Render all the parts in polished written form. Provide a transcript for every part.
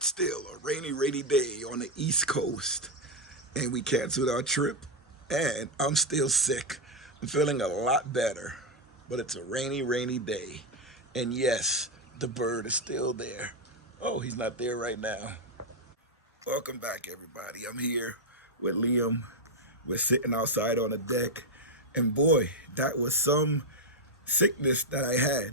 It's still a rainy day on the East Coast, and we canceled our trip, and I'm still sick. I'm feeling a lot better, but it's a rainy day. And yes, the bird is still there. Oh, he's not there right now. Welcome back, everybody. I'm here with Liam. We're sitting outside on the deck, and boy, that was some sickness that I had.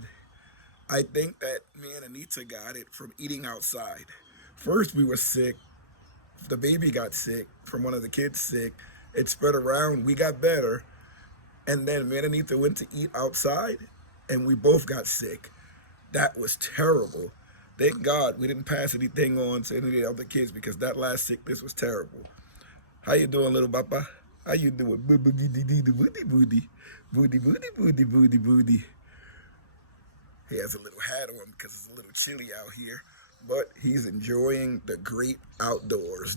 I think that me and Anita got it from eating outside. First, we were sick. The baby got sick from one of the kids sick. It spread around. We got better. And then me and Anita went to eat outside, and we both got sick. That was terrible. Thank God we didn't pass anything on to any of the other kids because that last sickness was terrible. How you doing, little papa? How you doing? Booty. He has a little hat on because it's a little chilly out here, but he's enjoying the great outdoors,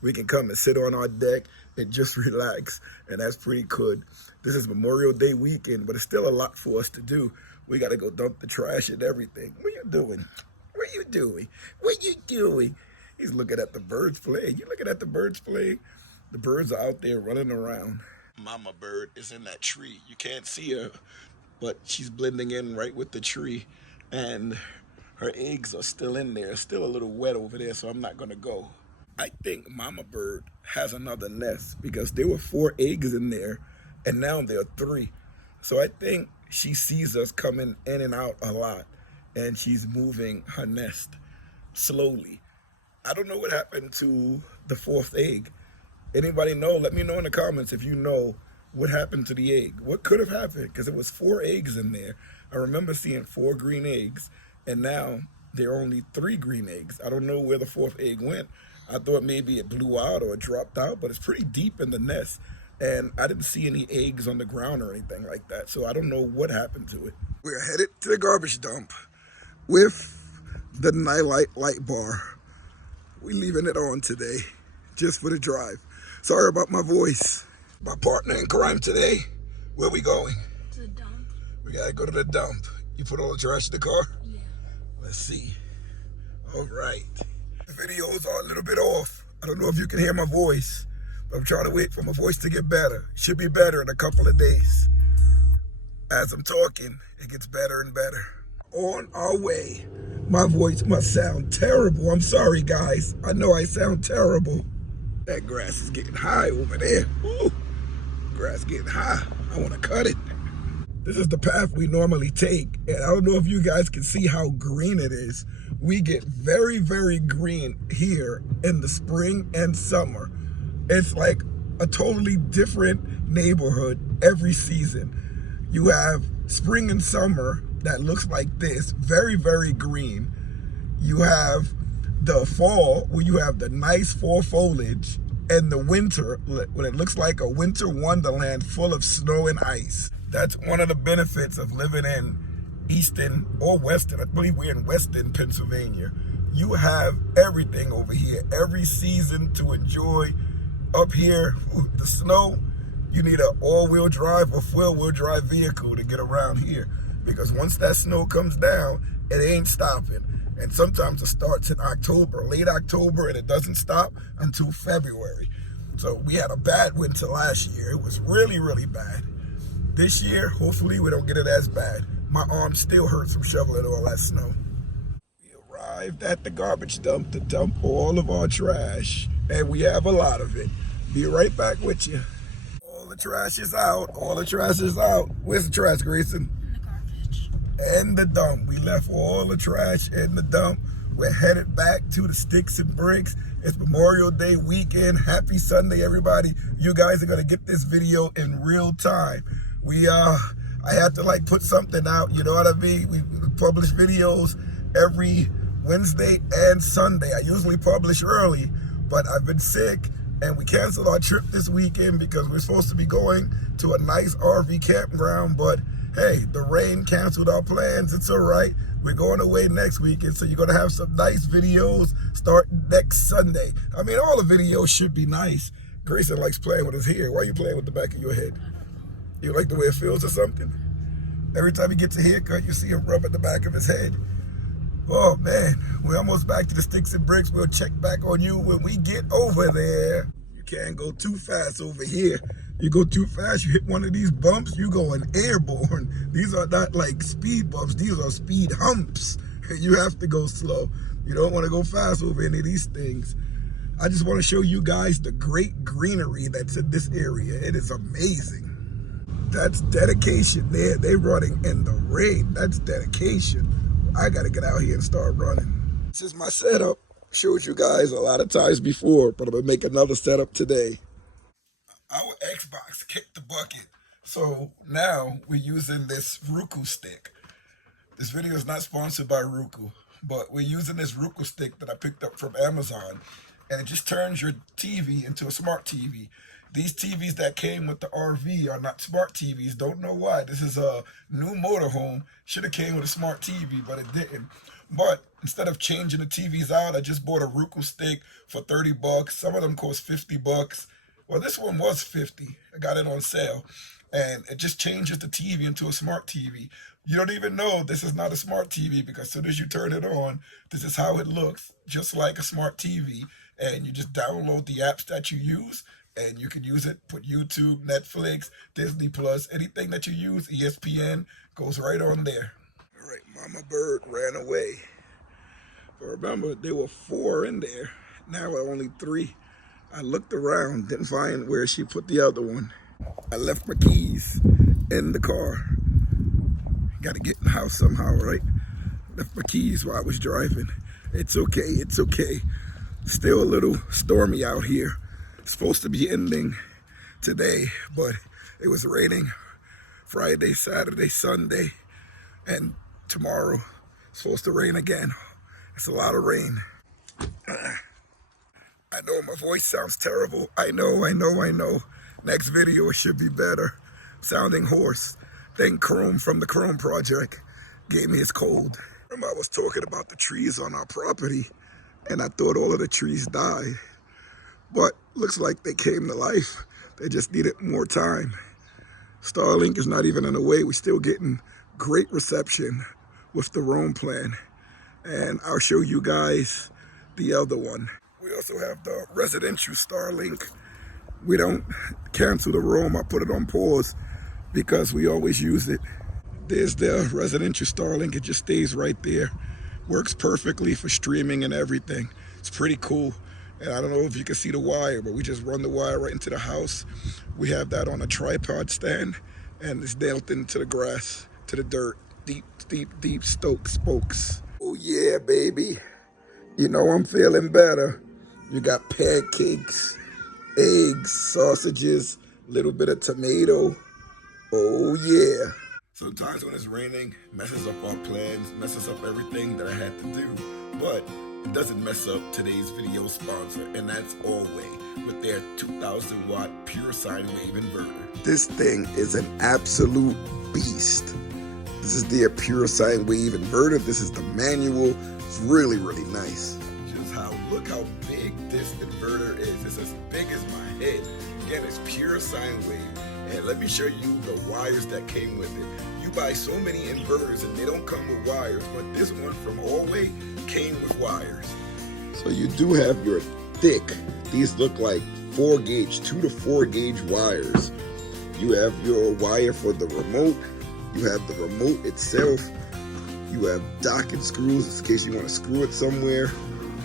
We can come and sit on our deck and just relax, and that's pretty good. This is Memorial Day weekend, but it's still a lot for us to do. We got to go dump the trash and everything. What you doing? What you doing? He's looking at the birds playing. You looking at the birds playing? The birds are out there running around. Mama bird is in that tree. You can't see her, but she's blending in right with the tree, and her eggs are still in there. It's still a little wet over there, so I'm not going to go. I think Mama Bird has another nest because there were 4 eggs in there, and now there are 3. So I think she sees us coming in and out a lot, and she's moving her nest slowly. I don't know what happened to the 4th egg. Anybody know? Let me know in the comments if you know what happened to the egg. What could have happened? Because it was 4 eggs in there. I remember seeing 4 green eggs, and now there are only 3 green eggs. I don't know where the 4th egg went. I thought maybe it blew out or it dropped out, but it's pretty deep in the nest, and I didn't see any eggs on the ground or anything like that, so I don't know what happened to it. We're headed to the garbage dump with the nightlight light bar. We're leaving it on today just for the drive. Sorry about my voice. My partner in crime today. Where we going? To the dump. We gotta go to the dump. You put all the trash in the car? Yeah. Let's see. All right. The videos are a little bit off. I don't know if you can hear my voice, but I'm trying to wait for my voice to get better. Should be better in a couple of days. As I'm talking, it gets better and better. On our way. My voice must sound terrible. I'm sorry, guys. I know I sound terrible. That grass is getting high over there. Ooh, grass getting high. I want to cut it. This is the path we normally take, and I don't know if you guys can see how green it is. We get very green here in the spring and summer. It's like a totally different neighborhood every season. You have spring and summer that looks like this, very green. You have the fall, where you have the nice fall foliage, and the winter, when it looks like a winter wonderland full of snow and ice. That's one of the benefits of living in Eastern or Western. I believe we're in Western Pennsylvania. You have everything over here, every season to enjoy. Up here, the snow, you need an all-wheel drive or four-wheel drive vehicle to get around here, because once that snow comes down, it ain't stopping. And sometimes it starts in October, late October, and it doesn't stop until February. So we had a bad winter last year. It was really bad. This year, hopefully we don't get it as bad. My arm still hurts from shoveling all that snow. We arrived at the garbage dump to dump all of our trash, and we have a lot of it. Be right back with you. All the trash is out. Where's the trash, Grayson? And the dump. We left all the trash in the dump. We're headed back to the Sticks and Bricks. It's Memorial Day weekend. Happy Sunday, everybody. You guys are gonna get this video in real time. I had to put something out, you know what I mean? We publish videos every Wednesday and Sunday. I usually publish early, but I've been sick, and we canceled our trip this weekend because we're supposed to be going to a nice RV campground, but hey, the rain canceled our plans. It's all right. We're going away next weekend, so you're going to have some nice videos starting next Sunday. I mean, all the videos should be nice. Grayson likes playing with his hair. Why are you playing with the back of your head? You like the way it feels or something? Every time he gets a haircut, you see him rub at the back of his head. Oh man, we're almost back to the sticks and bricks. We'll check back on you when we get over there. You can't go too fast over here. You go too fast, you hit one of these bumps, you going airborne. These are not like speed bumps, these are speed humps. You have to go slow. You don't want to go fast over any of these things. I just want to show you guys the great greenery that's in this area. It is amazing. That's dedication. They're running in the rain. That's dedication. I got to get out here and start running. This is my setup. Showed you guys a lot of times before, but I'm going to make another setup today. Our Xbox kicked the bucket. So now we're using this Roku stick. This video is not sponsored by Roku, but we're using this Roku stick that I picked up from Amazon, and it just turns your TV into a smart TV. These TVs that came with the RV are not smart TVs. Don't know why. This is a new motorhome. Should have came with a smart TV, but it didn't. But instead of changing the TVs out, I just bought a Roku stick for 30 bucks. Some of them cost 50 bucks. Well, this one was 50. I got it on sale. And it just changes the TV into a smart TV. You don't even know this is not a smart TV because as soon as you turn it on, this is how it looks, just like a smart TV. And you just download the apps that you use, and you can use it, put YouTube, Netflix, Disney Plus, anything that you use, ESPN, goes right on there. All right, Mama Bird ran away. But remember, there were 4 in there. Now only 3. I looked around, didn't find where she put the other one. I left my keys in the car. Got to get in the house somehow, right? Left my keys while I was driving. It's okay, it's okay. Still a little stormy out here. It's supposed to be ending today, but it was raining Friday, Saturday, Sunday, and tomorrow it's supposed to rain again. It's a lot of rain. I know my voice sounds terrible. I know. Next video it should be better. Sounding hoarse. Thank Chrome from the Chrome Project gave me his cold. Remember I was talking about the trees on our property, and I thought all of the trees died. But looks like they came to life. They just needed more time. Starlink is not even in the way. We're still getting great reception with the Roam plan. And I'll show you guys the other one. We also have the residential Starlink. We don't cancel the Roam. I put it on pause because we always use it. There's the residential Starlink. It just stays right there. Works perfectly for streaming and everything. It's pretty cool. And I don't know if you can see the wire, but we just run the wire right into the house. We have that on a tripod stand, and it's nailed into the grass, to the dirt. Deep spokes. Oh yeah, baby. You know I'm feeling better. You got pancakes, eggs, sausages, a little bit of tomato. Oh yeah. Sometimes when it's raining, messes up our plans, messes up everything that I had to do. But it doesn't mess up today's video sponsor, and that's Allwei with their 2,000 watt pure sine wave inverter. This thing is an absolute beast. This is their pure sine wave inverter. This is the manual. It's really, really nice. Look how big this inverter is. It's as big as my head. Again, it's pure sine wave. And let me show you the wires that came with it. You buy so many inverters and they don't come with wires, but this one from Allwei came with wires. So you do have your thick, these look like 4 gauge, 2 to 4 gauge wires. You have your wire for the remote. You have the remote itself. You have docking screws in case you want to screw it somewhere.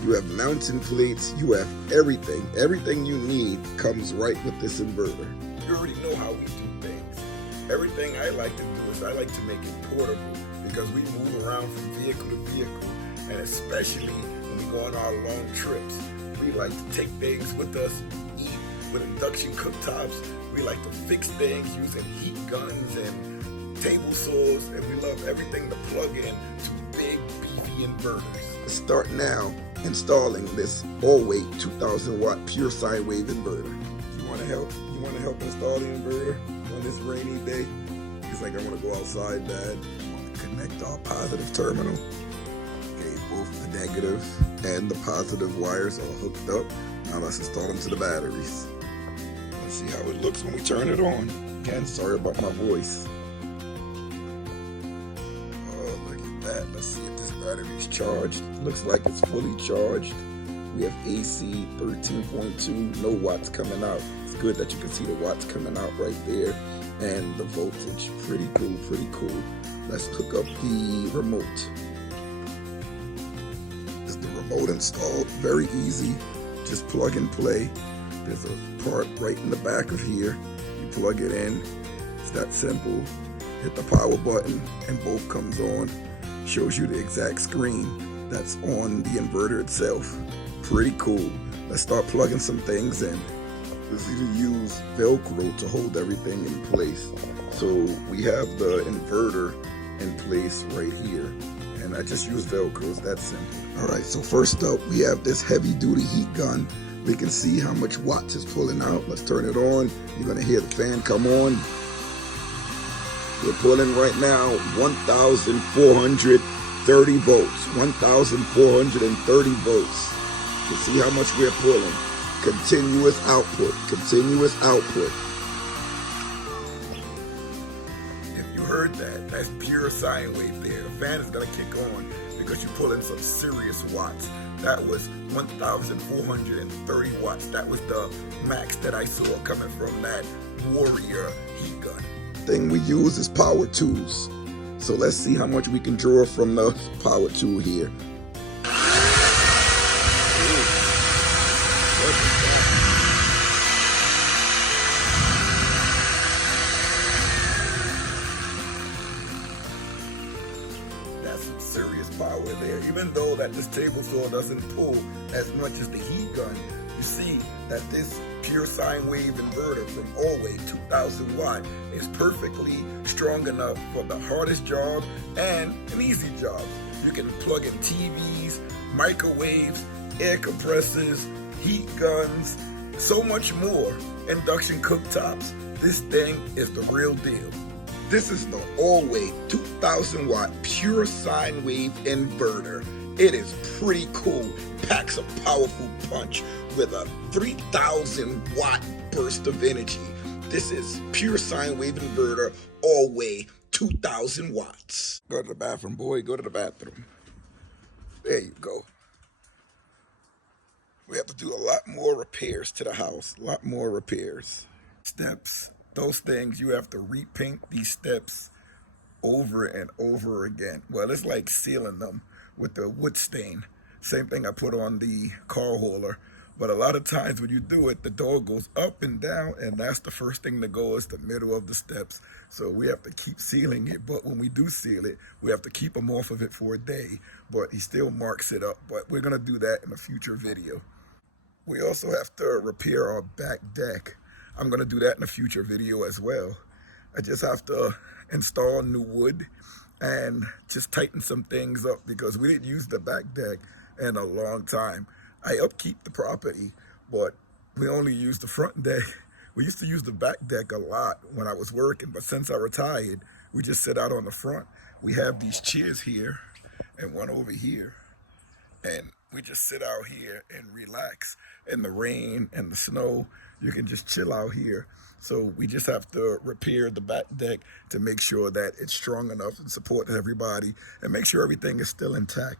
You have mounting plates. You have everything. Everything you need comes right with this inverter. You already know how we do things. Everything I like to do is I like to make it portable because we move around from vehicle to vehicle, and especially when we go on our long trips. We like to take things with us, eat with induction cooktops. We like to fix things using heat guns and table saws, and we love everything to plug in to big, beefy inverters. Start now installing this Allwei 2,000 watt pure sine wave inverter. You want to help? You want to help install the inverter on this rainy day? He's like, I want to go outside, Dad. I want to connect our positive terminal. Okay, both the negative and the positive wires are hooked up. Now let's install them to the batteries. Let's see how it looks when we turn it on. Again, sorry about my voice. Oh, look at that. Let's see if this battery is charged. Looks like it's fully charged. We have AC 13.2, no watts coming out. It's good that you can see the watts coming out right there. And the voltage, pretty cool, pretty cool. Let's hook up the remote. Is the remote installed? Very easy, just plug and play. There's a part right in the back of here. You plug it in, it's that simple. Hit the power button and both comes on. Shows you the exact screen that's on the inverter itself. Pretty cool. Let's start plugging some things in. It's easy to use Velcro to hold everything in place. So we have the inverter in place right here. And I just use Velcro, it's that simple. All right, so first up, we have this heavy duty heat gun. We can see how much watts is pulling out. Let's turn it on. You're gonna hear the fan come on. We're pulling right now 1,430 volts. 1,430 volts. You see how much we're pulling. Continuous output, continuous output. If you heard that, that's pure sine wave there. The fan is gonna kick on because you pull in some serious watts. That was 1,430 watts. That was the max that I saw coming from that Warrior heat gun. Thing we use is power tools. So let's see how much we can draw from the power tool here. That's some serious power there. Even though that this table saw doesn't pull as much as the heat gun, you see that this pure sine wave inverter from Allwei 2000 watt is perfectly strong enough for the hardest job and an easy job. You can plug in TVs, microwaves, air compressors, heat guns, so much more. Induction cooktops. This thing is the real deal. This is the Allwei 2000 watt pure sine wave inverter. It is pretty cool. Packs a powerful punch with a 3,000 watt burst of energy. This is pure sine wave inverter, Allwei 2000 watts. Go to the bathroom, boy. Go to the bathroom. There you go. We have to do a lot more repairs to the house. A lot more repairs. Steps. Those things, you have to repaint these steps over and over again. Well, it's like sealing them with the wood stain. Same thing I put on the car hauler. But a lot of times when you do it, the door goes up and down, and that's the first thing to go is the middle of the steps. So we have to keep sealing it. But when we do seal it, we have to keep him off of it for a day. But he still marks it up. But we're going to do that in a future video. We also have to repair our back deck. I'm going to do that in a future video as well. I just have to install new wood and just tighten some things up because we didn't use the back deck in a long time. I upkeep the property, but we only use the front deck. We used to use the back deck a lot when I was working, but since I retired, we just sit out on the front. We have these chairs here and one over here, and we just sit out here and relax. In the rain and the snow, you can just chill out here. So we just have to repair the back deck to make sure that it's strong enough and support everybody and make sure everything is still intact.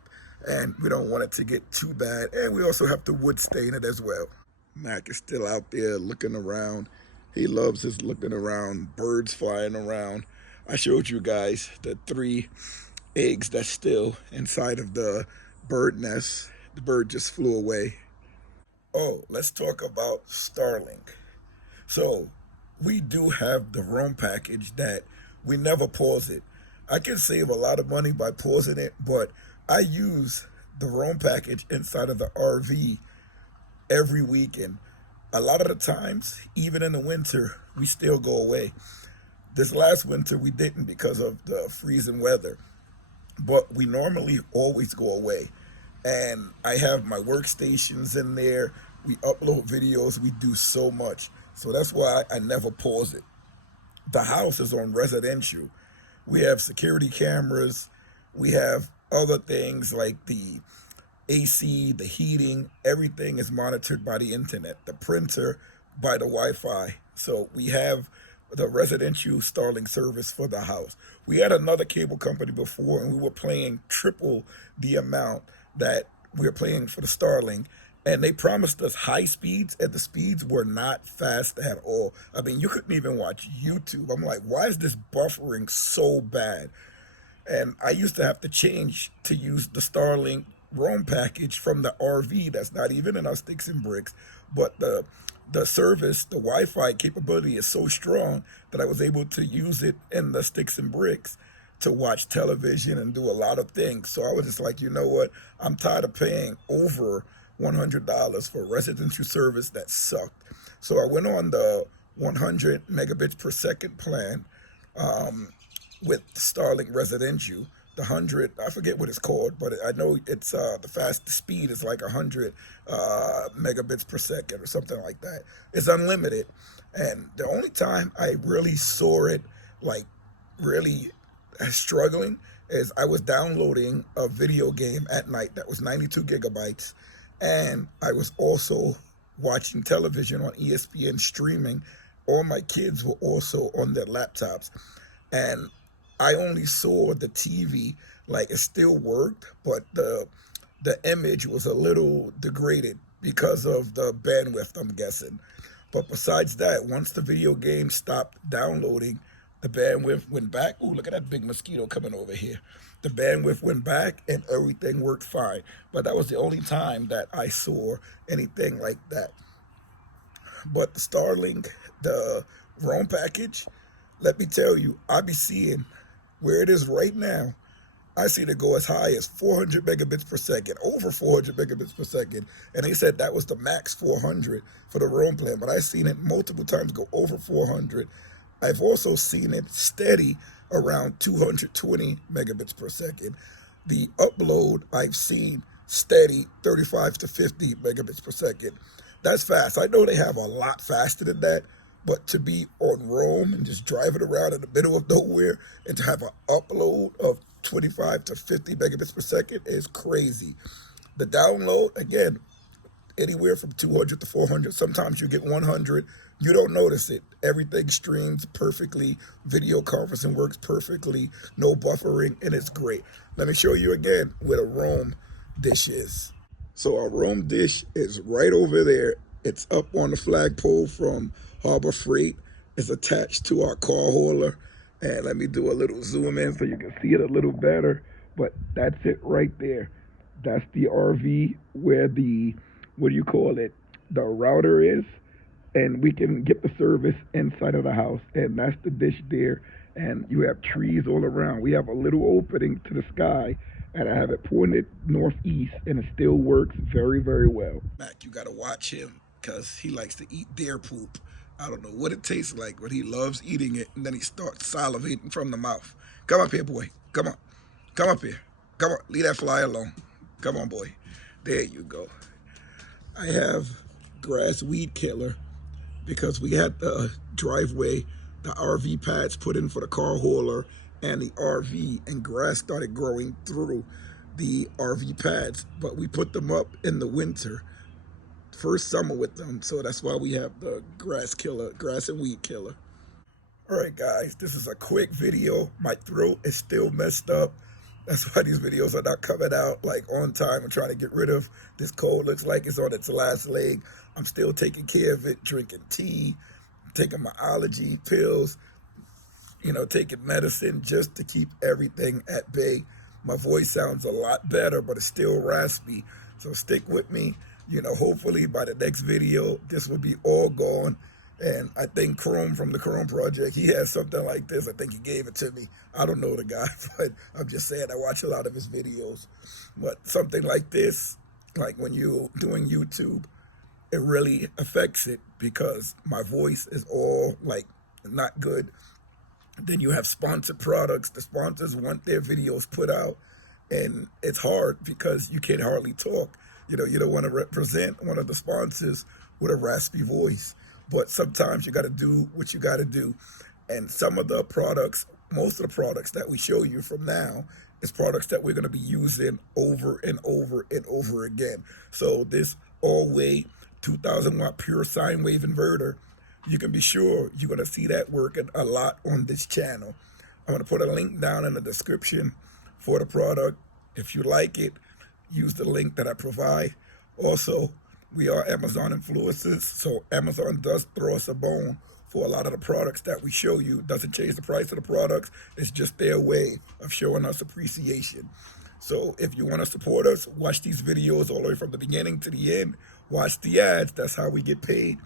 And we don't want it to get too bad. And we also have to wood stain it as well. Mac is still out there looking around. He loves his looking around, birds flying around. I showed you guys the 3 eggs that's still inside of the bird nest. The bird just flew away. Oh, let's talk about Starlink. So we do have the roam package that we never pause it. I can save a lot of money by pausing it, but I use the roam package inside of the RV every weekend. A lot of the times, even in the winter, we still go away. This last winter we didn't because of the freezing weather, but we normally always go away. And I have my workstations in there. We upload videos. We do so much. So that's why I never pause it. The house is on residential. We have security cameras. We have other things like the AC, the heating. Everything is monitored by the internet. The printer by the Wi-Fi. So we have the residential Starlink service for the house. We had another cable company before, and we were paying triple the amount that we were paying for the Starlink. And they promised us high speeds, and the speeds were not fast at all. I mean, you couldn't even watch YouTube. I'm like, why is this buffering so bad? And I used to have to change to use the Starlink roam package from the RV that's not even in our sticks and bricks, but the service, the Wi-Fi capability is so strong that I was able to use it in the sticks and bricks to watch television and do a lot of things. So I was just like, you know what? I'm tired of paying over $100 for residential service that sucked. So I went on the 100 megabits per second plan, with Starlink Residential. The 100, I forget what it's called, but I know it's the fastest speed is like 100 megabits per second or something like that. It's unlimited. And the only time I really saw it like really struggling is I was downloading a video game at night that was 92 gigabytes. And I was also watching television on ESPN streaming. All my kids were also on their laptops. And I only saw the TV, like it still worked, but the image was a little degraded because of the bandwidth, I'm guessing. But besides that, once the video game stopped downloading, the bandwidth went back. Ooh, look at that big mosquito coming over here. The bandwidth went back and everything worked fine. But that was the only time that I saw anything like that. But the Starlink, the roam package, let me tell you, I be seeing where it is right now. I seen it go as high as 400 megabits per second, over 400 megabits per second. And they said that was the max 400 for the roam plan, but I've seen it multiple times go over 400. I've also seen it steady around 220 megabits per second. The upload I've seen steady 35 to 50 megabits per second. That's fast. I know they have a lot faster than that, but to be on roam and just driving around in the middle of nowhere and to have an upload of 25 to 50 megabits per second is crazy. The download, again, anywhere from 200 to 400. Sometimes you get 100. You don't notice it. Everything streams perfectly. Video conferencing works perfectly. No buffering, and it's great. Let me show you again where the roam dish is. So our roam dish is right over there. It's up on the flagpole from Harbor Freight. It's attached to our car hauler. And let me do a little zoom in so you can see it a little better. But that's it right there. That's the RV where the, what do you call it, the router is. And we can get the service inside of the house. And that's the dish there. And you have trees all around. We have a little opening to the sky. And I have it pointed northeast. And it still works very, very well. Mac, you got to watch him because he likes to eat deer poop. I don't know what it tastes like, but he loves eating it. And then he starts salivating from the mouth. Come up here, boy. Come on. Come up here. Come on. Leave that fly alone. Come on, boy. There you go. I have grass weed killer because we had the driveway, the RV pads put in for the car hauler and the RV, and grass started growing through the RV pads. But we put them up in the winter, first summer with them. So that's why we have the grass killer, grass and weed killer. All right, guys, this is a quick video. My throat is still messed up. That's why these videos are not coming out like on time. I'm trying to get rid of this cold. Looks like it's on its last leg. I'm still taking care of it, drinking tea, taking my allergy pills, you know, taking medicine just to keep everything at bay. My voice sounds a lot better, but it's still raspy. So stick with me. You know, hopefully by the next video, this will be all gone. And I think Chrome from the Chrome Project, he has something like this. I think he gave it to me. I don't know the guy, but I'm just saying I watch a lot of his videos. But something like this, like when you're doing YouTube, it really affects it because my voice is all like not good. Then you have sponsored products. The sponsors want their videos put out, and it's hard because you can hardly talk. You know, you don't want to represent one of the sponsors with a raspy voice. But sometimes you got to do what you got to do. And some of the products, most of the products that we show you from now is products that we're going to be using over and over and over again. So this Allwei 2000 watt pure sine wave inverter, you can be sure you're going to see that working a lot on this channel. I'm going to put a link down in the description for the product. If you like it, use the link that I provide. Also, we are Amazon influencers, so Amazon does throw us a bone for a lot of the products that we show you. It doesn't change the price of the products. It's just their way of showing us appreciation. So if you want to support us, watch these videos all the way from the beginning to the end. Watch the ads. That's how we get paid.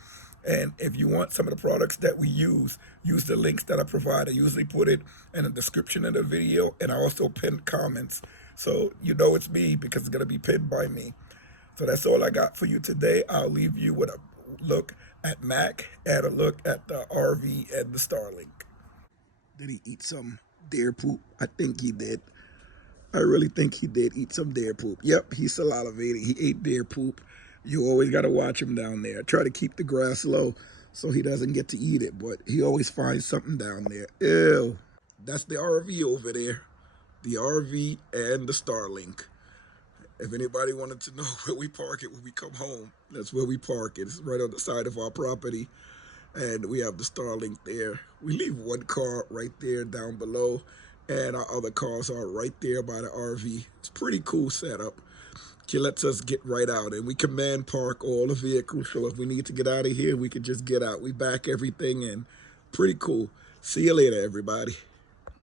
And if you want some of the products that we use the links that I provide. I usually put it in the description of the video, and I also pin comments. So you know it's me because it's going to be pinned by me. So that's all I got for you today. I'll leave you with a look at Mac and a look at the RV and the Starlink. Did he eat some deer poop? I think he did. I really think he did eat some deer poop. Yep, he's salivating. He ate deer poop. You always got to watch him down there. Try to keep the grass low so he doesn't get to eat it, but he always finds something down there. Ew. That's the RV over there. The RV and the Starlink. If anybody wanted to know where we park it when we come home, that's where we park it. It's right on the side of our property. And we have the Starlink there. We leave one car right there down below, and our other cars are right there by the RV. It's a pretty cool setup. It lets us get right out, and we command park all the vehicles, so if we need to get out of here, we can just get out. We back everything in. Pretty cool. See you later, everybody.